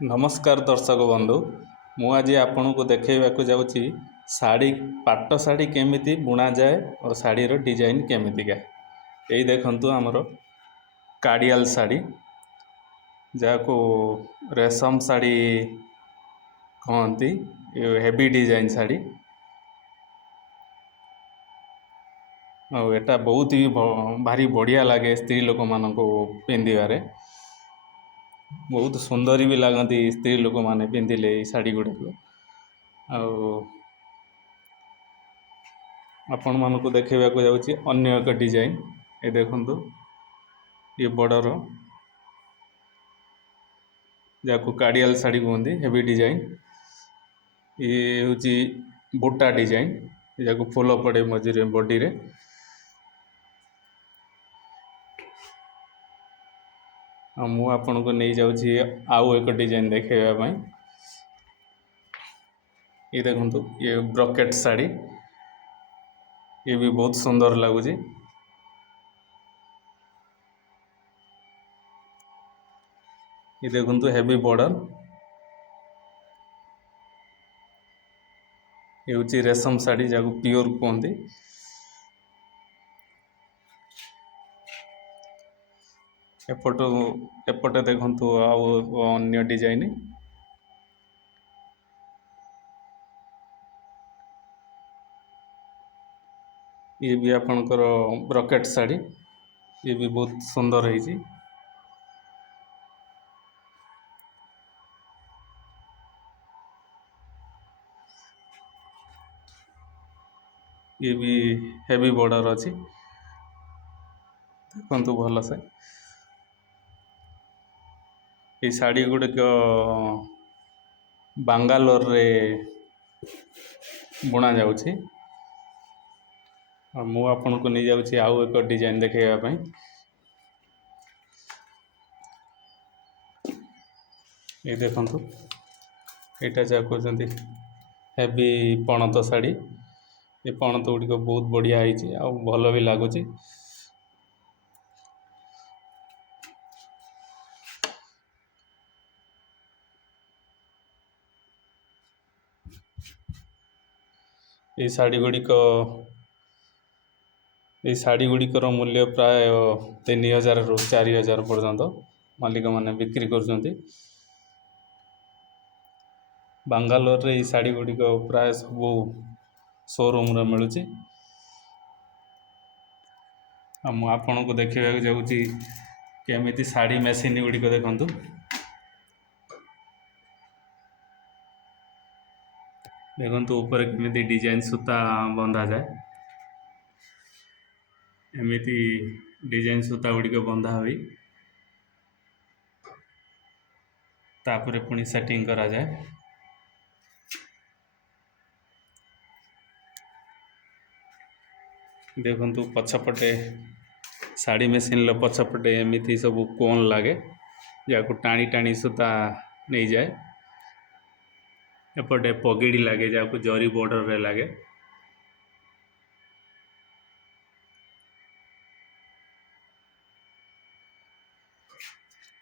नमस्कार दर्शक बंधु मु आज आपन को देखैबाकू जाउची साड़ी पाट साड़ी केमिति बुना जाए और साड़ी रो डिजाइन केमितिका। यही देखंतु हमरो काडियाल साड़ी जाको रेशम साड़ी कहती हेवी डिजाइन साड़ी और एटा बहुत ही भारी बढ़िया लगे स्त्री लोक मान पिंधारे बहुत सुंदर भी लगती स्त्री लोक मैंने पिंधिले शाढ़ी गुड़ाक आपण मानक देखा जाऊँगी अन्य एक डिजाइन ये देखंतु ये बॉर्डर जाको काडियाल साड़ी कहते हेवी डिजाइन ये हूँ बुटा डिजाइन जाको फूल पड़े मझे बॉडी रे मु आपन को नहीं जाऊँगी आउ एक डिजाइन देखेवाई। ये देखंतु ये ब्रॉकेट साड़ी ये भी बहुत सुंदर लगुच। ये देखंतु हेवी बॉर्डर ये हूँ रेशम साड़ी जहाँ प्योर कहते। एपटे देखंतु आउ अन्य डिजाइन ये भी आपणकर ब्रॉकेट साड़ी ये भी बहुत सुंदर है। ये भी हेवी बॉर्डर अच्छी देखु भल से ये शाड़ी गुड़िक बांगालोर रे बुना जाउछि। मु आपन को नहीं जाउछि आउ एक डिजाइन देखेवाई। ये देखंतु यहाँ जहाँ कहते हेवी पणत साड़ी ये पणत गुड़िक बहुत बढ़िया है आ भल भी लगुच। ये शाड़ी गुड़िकर मूल्य प्राय 3000 रु 4000 पर्यंत मालिक मैंने बिक्री कर। बांगालोर रे शाड़ी गुड़िक प्राय सब शोरूम रे मिलूँ। आपन को देखा जाऊँगी केमिति शाड़ी मेसीन गुड़िक देखंतु देखंतु ऊपर केमिति डिजाइन सूता बंधा जाए एमिति डिजाइन सूता गुड़िक बंधा हुई तापर पुणी सेटिंग करा जाए। देखंतु पछपटे शाड़ी मेसीन पछपटे एमिति सब कोन लगे जहाँ टाणी टाणी सूता नहीं जाए। एपटे पगड़ी लगे जहाँ जरी बॉर्डर रे लगे।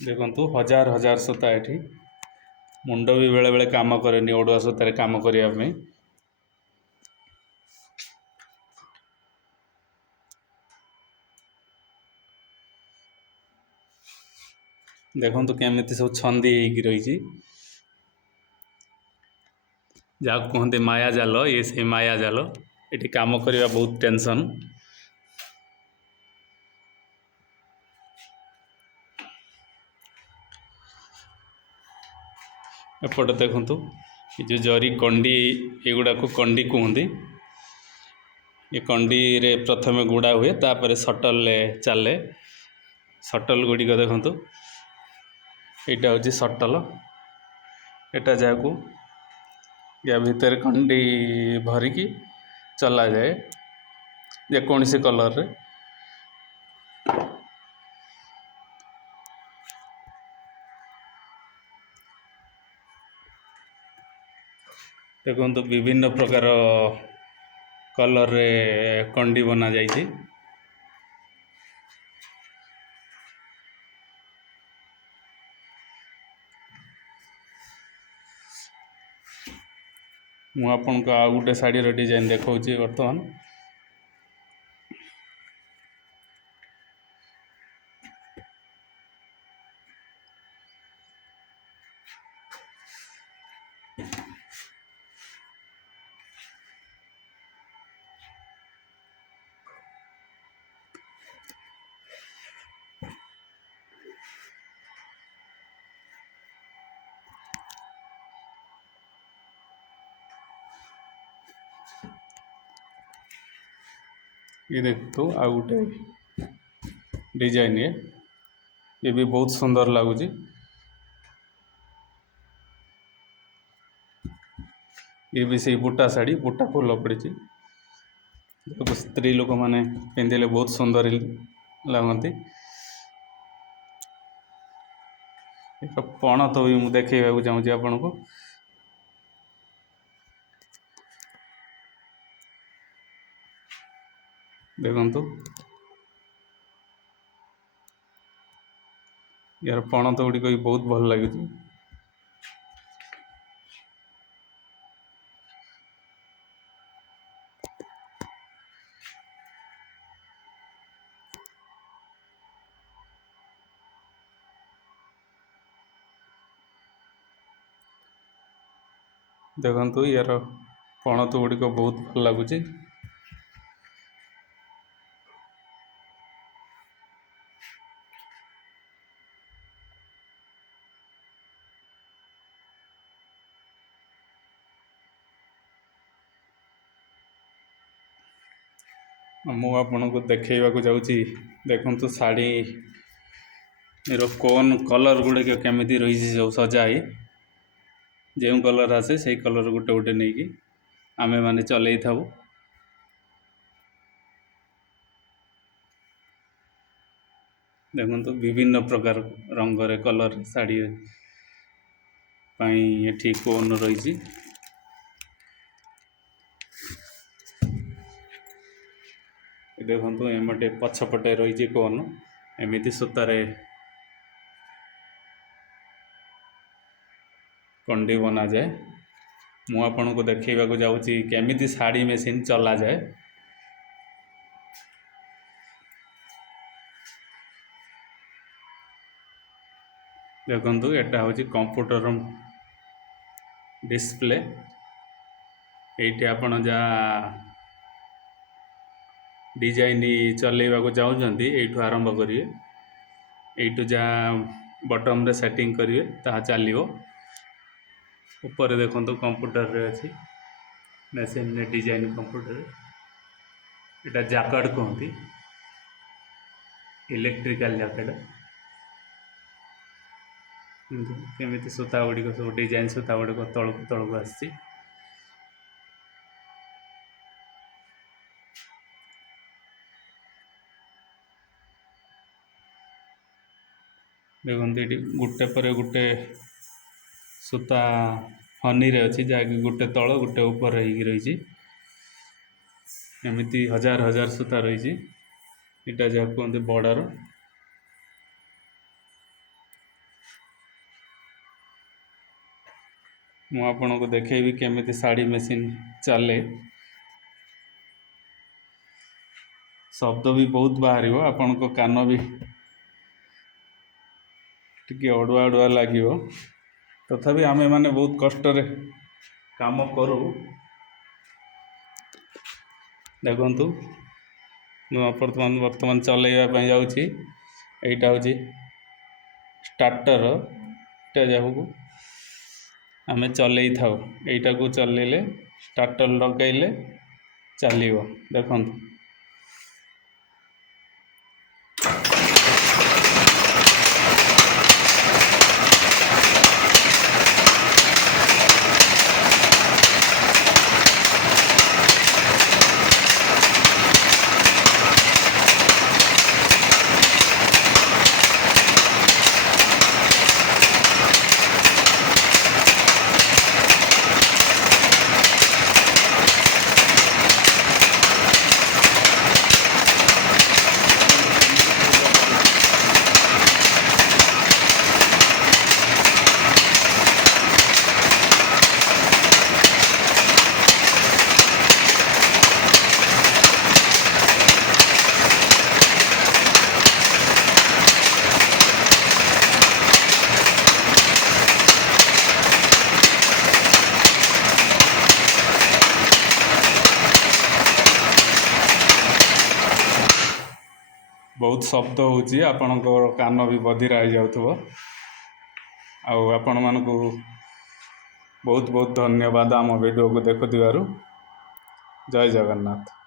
देखंतु हजार हजार सूता एठी मुंड भी बेले बेले काम करेनी ओडुआ सूतार काम करने। देखंतु केमिति सब छंदी होगी रही जहाँ कहते माया जाल ये से माया जाल ये काम करने बहुत टेंशन। एपटे देखंतु ये जो जरी कंडी एगुड़ा को कंडी कहते ये कंडी रे प्रथमे गुड़ा हुए तापर सटल चले सटल गुड़िक देखंतु यहाँ हूँ सटल एटा जहाँ या भितर कंडी भरिकी चला जाए जेकोसी कलर रे। देखो विभिन्न प्रकार कलर रे कंडी बना जाइए। ମୁଁ ଆପଣଙ୍କୁ ଆଉ ଗୋଟେ ଶାଢ଼ୀର ଡିଜାଇନ୍ ଦେଖାଉଛି ବର୍ତ୍ତମାନ। ये देखो आउ गोटे डिजाइन ये भी बहुत सुंदर लगुच। ये भी से बुटा साड़ी बुटा फुल पड़ी स्त्री लोक मैंने पिंधिले बहुत सुंदर लगती। पण तो भी मुझे देखा चाहूँगी आपन को। देखु यार पण तो गुड़िक भी बहुत भल लगे। देखु यार पण तो गुड़िक बहुत भल लगुच। मु आपन को देखा जाऊँगी देखु शाढ़ी कोन कलर गुड़िक केमी रही सब सजाई जो कलर आसे से कलर गोटे गोटे नहीं कि आमे माने चलई थाऊ। देखु विभिन्न प्रकार रंगर कलर शाढ़ी ये कोन रही। देखु एमटे पछपटे रही कोन एमती सूतार कंडी बना जाए। मु आपन को देखा जाऊँगी केमिति शाढ़ी मेसीन चला जाए। देखु एटा हूँ कंप्यूटर डिस्प्ले ये आपन जहाँ डिजाइन चलैवा चाहते यू आरंभ करेंगे यू जहाँ बटन रे सेटिंग करेंगे ता चलो ऊपर देखो कंप्यूटर रे अच्छी मशीन रे डिजाइन कंप्यूटर इटा जैकेट कहती इलेक्ट्रिकल जैकेट केमी सूता गुड़िक सब डिजाइन सूता गुड़िक तलक तलक आसी। देखो ये गोटे पर गोटे सूता हनी रे अच्छी जहाँकि गोटे तल गोटे ऊपर रही एमती हजार हजार सूता रही इटा जहाँ कहते बॉर्डर। मु आपन को देखेबी केमिति शाढ़ी मेसीन चले शब्द भी बहुत बाहर आपण को कान भी टिके अड़ुआ अड़ुआ लगे तथापि आमे माने बहुत कष्ट रे काम करूँ। देखु वर्तमान वर्तमान चलैवाई जाऊँगी यहाँ हूँ स्टार्टर टा जाकू आमे चलई थाऊ यहीटा को चलैले स्टार्टर लगैले चलो। देखु बहुत शब्द होची आपणकर कान भी बधिरा हो जाउथबो। ଆଉ ଆପଣମାନଙ୍କୁ ବହୁତ ବହୁତ ଧନ୍ୟବାଦ ଆମ ଭିଡ଼ିଓକୁ ଦେଖୁଥିବାରୁ। ଜୟ ଜଗନ୍ନାଥ।